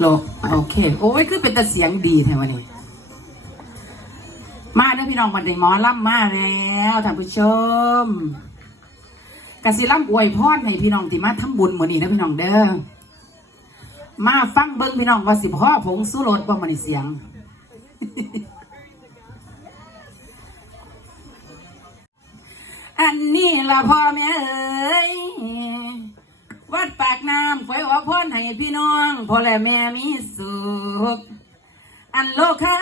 โลโอเค โอ้ยคือเป็นแต่เสียงดีแท้วันนี้ มาเด้อพี่น้องวันเด็กหมอล่ำมาแล้วท่านผู้ชมกสิล่ำอวยพรให้พี่น้องที่มาทำบุญมื้อนี้นะพี่น้องเด้อมาฟังเบิ้งพี่น้องว่าสิพ่อผงสู้รถบ่มันเสียง อันนี้ละพ่อแม่เอ้ย ดปากน้ำคอยอวยพรให้พี่น้องพ่อและแม่มีสุข อันโลกา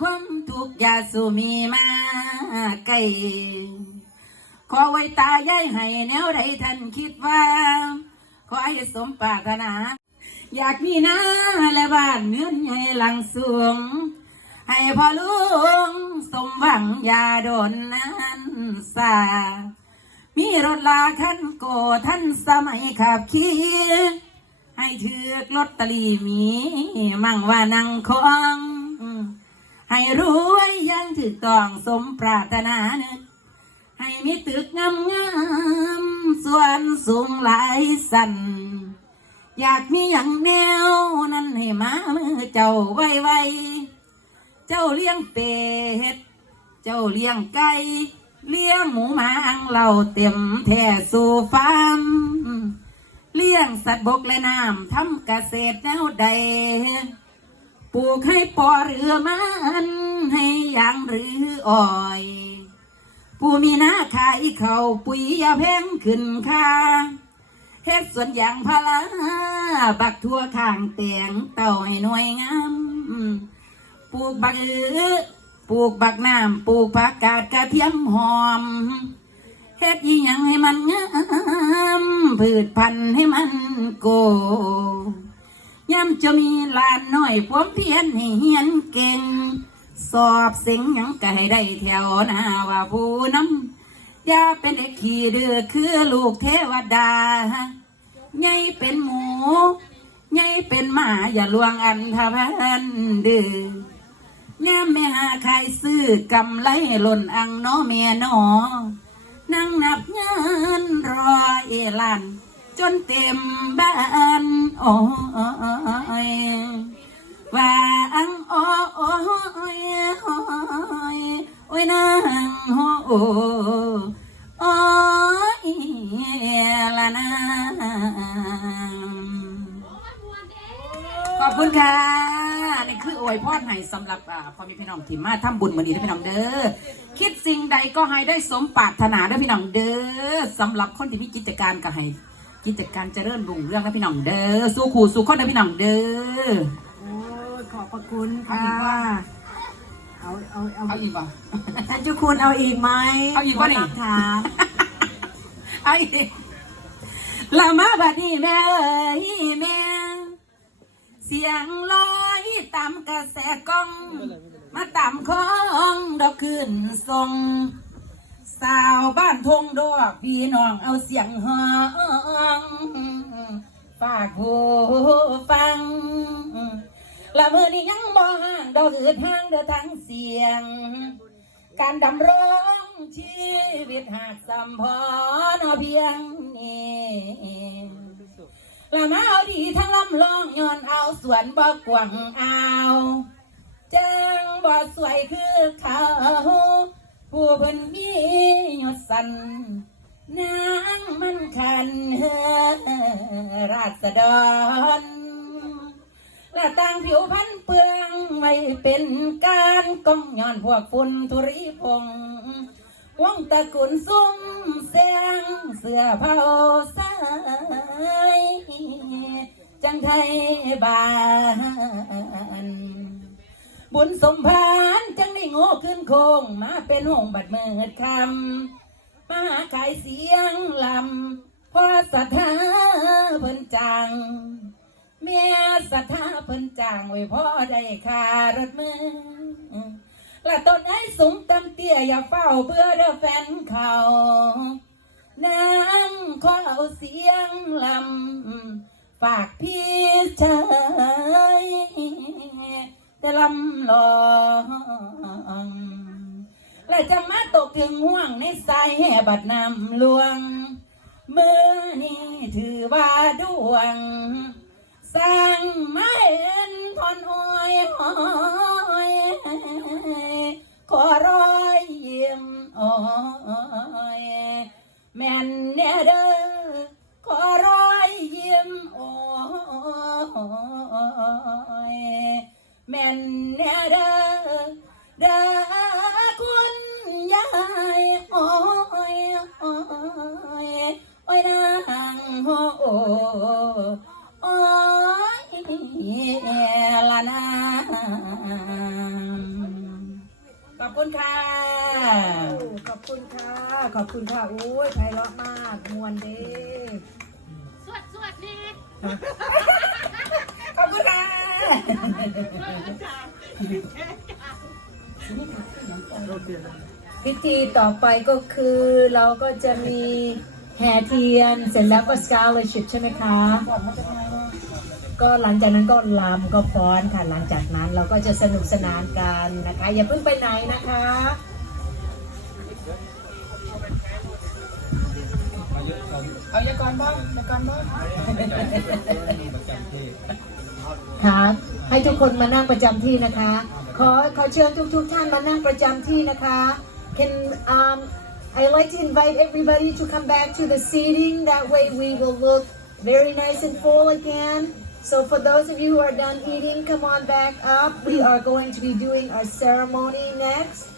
ความทุกข์ยาสูมีมาไกลขอไว้ตายายให้แนวใดท่านคิดว่า ขอให้สมปรารถนา อยากมีนาและบ้านเนื้อนใหญ่หลังสูง ให้พ่อลุงสมหวังอย่าโดนนั้นสา มีรถลาคันโกท่านสมัยขับขี่ให้ถือกลอตเตอรี่มี มั่งว่านังคองให้รวยยังถือต้องสมปรารถนานึกให้มีตึกงามงามๆส่วนสูงหลายสัน อยากมีอย่างแนวนั้นให้มามือเจ้าไว้ไว้เจ้าเลี้ยงเป็ด เจ้าเลี้ยงไก่ เลี้ยงหมูหมาอังเราเต็มแท่สู่ฟาร์มเลี้ยงสัตว์บกและน้ำทำเกษตรแนวใด ปลูกให้ปอเรือมันให้ยางหรืออ้อยผู้มีหน้าขายเขาปุ๋ยยาแพงขึ้นค่าเฮ็ดสวนยางพาราบักทั่วข้างแตงเต่าให้หน่วยงามปลูกบักอือ ปลูกบักน้ำปลูกผักกาดกระเทียมหอมเฮ็ดอีหยังให้มันงามพืชพันธุ์ให้มันโกย่ำจะมีลานน้อยพวมเพียนให้เฮียนเก่ง สอบเสียงยังก็ให้ได้แถวหน้าว่าผู้นำอย่าเป็นเด็กขี้เดือคือลูกเทวดาใหญ่เป็นหมูใหญ่เป็นหมาอย่าลวงอันทพันเดือ ย่ามแม่หาใครซื้อกำไรหล่นอังเน้อเมียน้อนั่งนับเงินรอเอลัน จนเต็มบ้านโอ้ยว่าอังโอ้โอ้ยโอ้ยโอ้ยนางโอ้โอ้ยละนาง คุณค่ะนี่คืออวยพรให้สำหรับอ่าพ่อแม่พี่น้องที่มาทำบุญมือนี้นะพี่น้องเด้อคิดสิ่งใดก็ให้ได้สมปรารถนาเด้อพี่น้องเด้อสำหรับคนที่มีกิจการก็ให้กิจการเจริญรุ่งเรื่องนะพี่น้องเด้อสู้ขู่สู้คนนะพี่น้องเด้อโอ้ยขอบพระคุณค่ะเอาเอาเอาเอาอีกป่ะท่านเจ้าคุณเอาอีกไหมเอาอีกวะนี่ขบถามไอ้ละมาบัดนี้แม่เอ้ยแม่เสียงลอยตามกระแสกล้อง มาตามของดอกขึ้นทรง สาวบ้านทงดอกพี่น้องเอาเสียงห้องฝากหูฟังละมือนี้ยังบ่ห่างดอกอืดห้างเดือทั้งเสียง การดำรงชีวิตหากสัมพอนอเพียงนี้ ละมาเอาดีทั้งลำลองย้อนเอาสวนบ่กวางเอาจังบ่สวยคือเขาผู้เพิ่นมีหยศสันนางมันคันเฮราษฎรและต่างผิวพันเปลืองไม่เป็นการกองย้อนพวกฝุ่นทุรีพง วงตะกุลซุ้มเสียงเสื้อเผาสายจังไทยบ้านบุญสมพานจังได้โง่ขึ้นโคงมาเป็นหงบัดเมิดคำมาขายเสียงลำพ่อศรัทธาเพิ่นจังเมียศรัทธาเพิ่นจ้างไว้พ่อได้คารถมือ ละต้นไอ้สูงตำเตี้ยอย่าเฝ้าเบื่อเด้อแฟนเขานางขอเอาเสียงลำฝากพี่ชายแต่ลำลองและจะมาตกถึงห่วงในสายแห่บัดนำลวงเมื่อนี้ถือว่าดวง สร้างไม้ยขอ อรอยยิ้มโอ้ยแม่นแน่เด้อขอรอยยิ้มโอ้ยแม่นแน่เด้อเด้อคุณยายโอ้ยโอ้ยโอ้ยนางโอ้โอ้ คุณค่ะโอ้ขอบคุณค่ะ ขอบคุณค่ะโอ้ยไพเราะมากมวนเด้สวดสวดนี่ขอบคุณค่ะพิธีต่อไปก็คือเราก็จะมีแห่เทียนเสร็จแล้วก็ scholarship ใช่ไหมคะ ก็หลังจากนั้นก็ลำก็ฟ้อนค่ะ หลังจากนั้นเราก็จะสนุกสนานกันนะคะ อย่าเพิ่งไปไหนนะคะเอายากรบ้างยากรบ้างครับให้ทุกคนมานั่งประจำที่นะคะ ขอขอเชิญทุกๆท่านมานั่งประจำที่นะคะ Can um I like to invite everybody to come back to the seating that way we will look very nice and full again so for those of you who are done eating come on back up we are going to be doing our ceremony next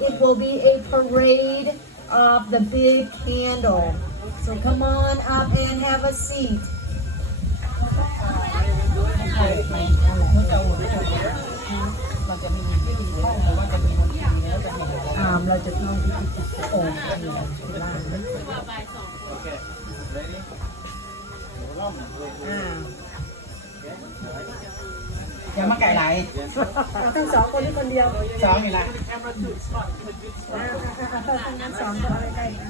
it will be a parade of the big candle so come on up and have a seat เราจะไม่มีที่ห้องหรือว่าจะมีบนทีแล้วจะมีอ่าเราจะต้องที่ติดโอ่งนี่ล่างอ่า อย่ามาไก่ไหลเราทั้งสองคนหรือคนเดียวสองนี่ละอ่าทั้งสองคนอะไรได้กัน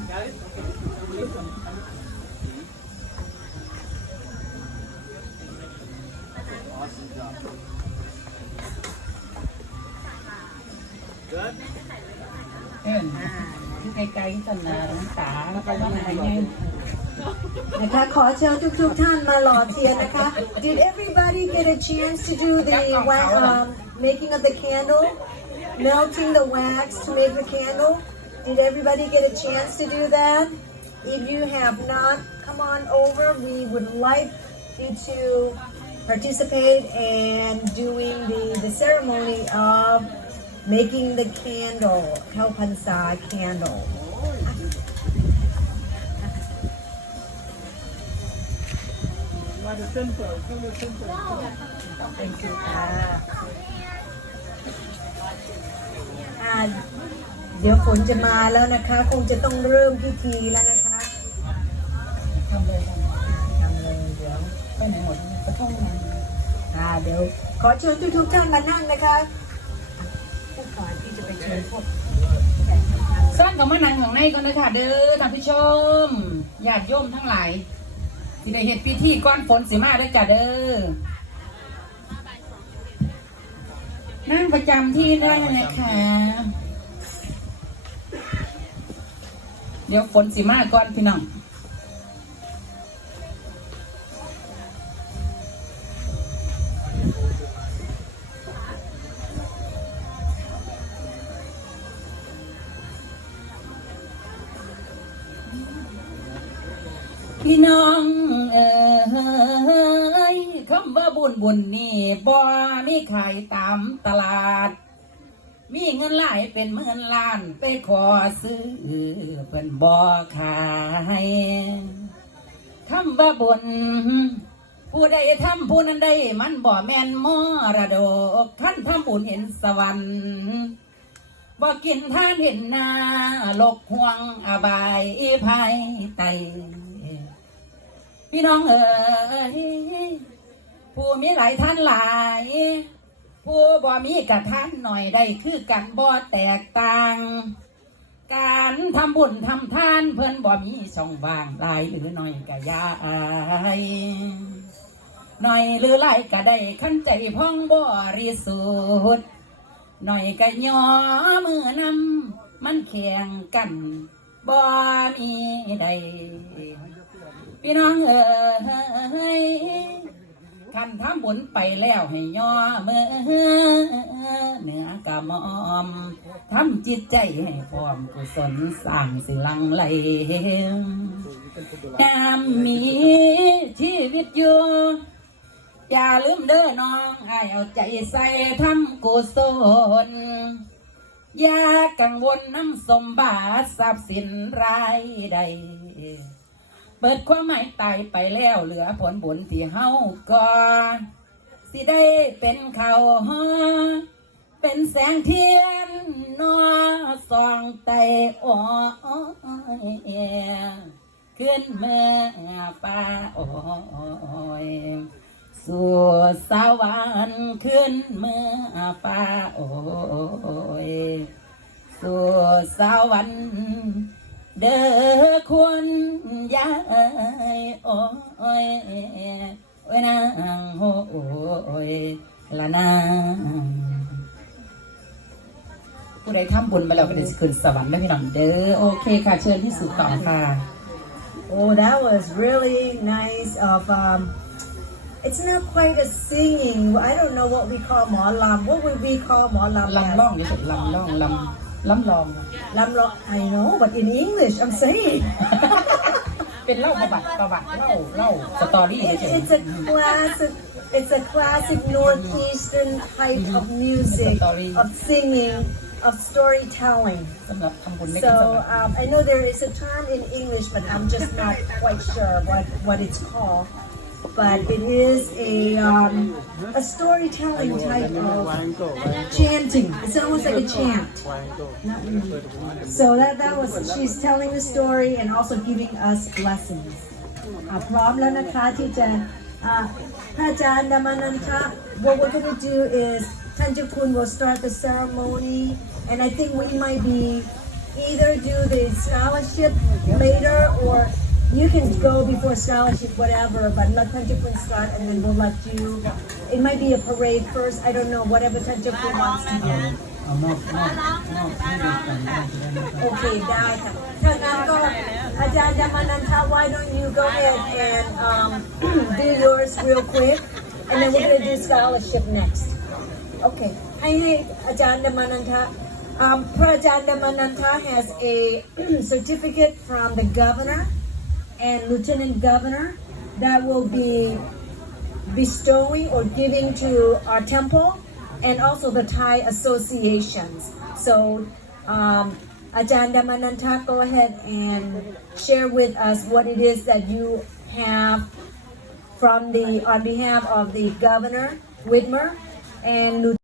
เห็นที่ไกลๆกันนะน้ำตาแล้วก็ว่าอะไรเนี่ย นะคะขอเชิญทุกๆท่านมาหล่อเทียนนะคะ Did everybody get a chance to do the wax, um, making of the candle melting the wax to make the candle Did everybody get a chance to do that If you have not come on over we would like you to participate and doing the the ceremony of making the candle Helpansa candle เป็นคือค่ะอ่าเดี๋ยวฝนจะมาแล้วนะคะ คงจะต้องเริ่มพิธีแล้วนะคะทำเลยทำเลยเดี๋ยวไปไหนหมดกระท่องมันอ่าเดี๋ยวขอเชิญทุกท่านมานั่งนะคะผู้ก่อนที่จะไปเชิญพวกสั้นกับมานังของในก่อนเลยค่ะเด้อท่านผู้ชมญาติโยมทั้งหลาย ที่ได้เฮ็ดพิธีก้อนฝนสิมาเด้จ้ะเด้อนั่งประจำที่ด้วยนะคะเดี๋ยวฝนสิมาก่อนพี่น้อง ว่าบุญบุญนี่บ่มีขายตามตลาด มีเงินหลายเป็นหมื่นล้านไปขอซื้อเพิ่นบ่ขายคำว่าบุญผู้ใดทำผู้นั้นได้มันบ่แม่นมรดกขั้นทำบุญเห็นสวรรค์บ่กินทานเห็นหน้าลกห่วงอบายภัยไตพี่น้องเอ๋ย ผู้มีหลายท่านหลาย ผู้บ่มีกับท่านหน่อยได้คือกันบ่แตกต่าง การทำบุญทำทานเพื่อนบ่มีช่องว่างหลายหรือหน้อยก็อยาอายหน่อยหรือหลายก็ได้ขั้นใจพ่องบ่ริสุทธิ์หน่อยก็ย่อมือนำมันแข่งกันบ่มีใดพี่น้องเอ๋ย ขันทำบุญไปแล้วให้ย่อมือเหนือกะมอมทำจิตใจให้พร้อมกุศลสร้างสิลังไหลยามมีชีวิตอยู่อย่าลืมเด้อน้องให้เอาใจใส่ทำกุศลอย่ากังวลน้ำสมบัติทรัพย์สินรายใด เปิดความหมายตายไปแล้วเหลือผลบุญที่เฮาก่อสิได้เป็นเขาวเป็นแสงเทียนนอส่องไตอ้อยขึ้นเมื่อฟ้าอ้ยสู่สวรรค์ขึ้นเมื่อฟ้าอ้ยสู่สวรรค์ เด้อคุณยายโอ้ยโอ้ยนางโอ้ยละนางผู้ใดทำบุญไปแล้วก็ได้ขึ้นสวรรค์ไม่พี่น้องเด้อโอเคค่ะเชิญที่สุดต่อค่ะ Oh, that was really nice. Of um, it's not quite a singing. I don't know what we call molam. What would we call molam? ลำล่องนี่สุด ลำล่องลำลำลอง Lam lo- I know, but in English, I'm saying. เป็นเล่าประวัติประวัติเล่าเล่าสตอรี่ It, เฉย it's a classic. It's a classic northeastern type of music of singing, of storytelling. สำหรับทำบุญไม่ขึ้นส So วรรค์ um, I know there is a term in English, but I'm just not quite sure what, what it's called. But it is a um, a storytelling type of chanting. It's almost like a chant. Not really. So that that was she's telling the story and also giving us blessings. อ่ะพร้อมแล้วนะคะที่จะอ่ะพระอาจารย์ดามานันทะ what we're going to do is ท่านเจ้าคุณ will start the ceremony and I think we might be either do the scholarship later or you can go before scholarship whatever but let ท่านเจ้าคุณ start and then we'll let you it might be a parade first I don't know whatever ท่านเจ้าคุณ wants to do เอานอกนอกนอกที่ดีกันได้จะได้ไม่ต้อง โอเคได้ค่ะถ้างั้นก็อาจารย์ดามานันทา why don't you go ahead and um, do yours real quick and then we're gonna do scholarship next โอเคให้ให้อาจารย์ดามานันทา um, พระอาจารย์ดามานันทา has a certificate from the governor and lieutenant governor that will be bestowing or giving to our temple and also the Thai associations. So, um, Ajahn go ahead and share with us what it is that you have from the on behalf of the governor Whitmer and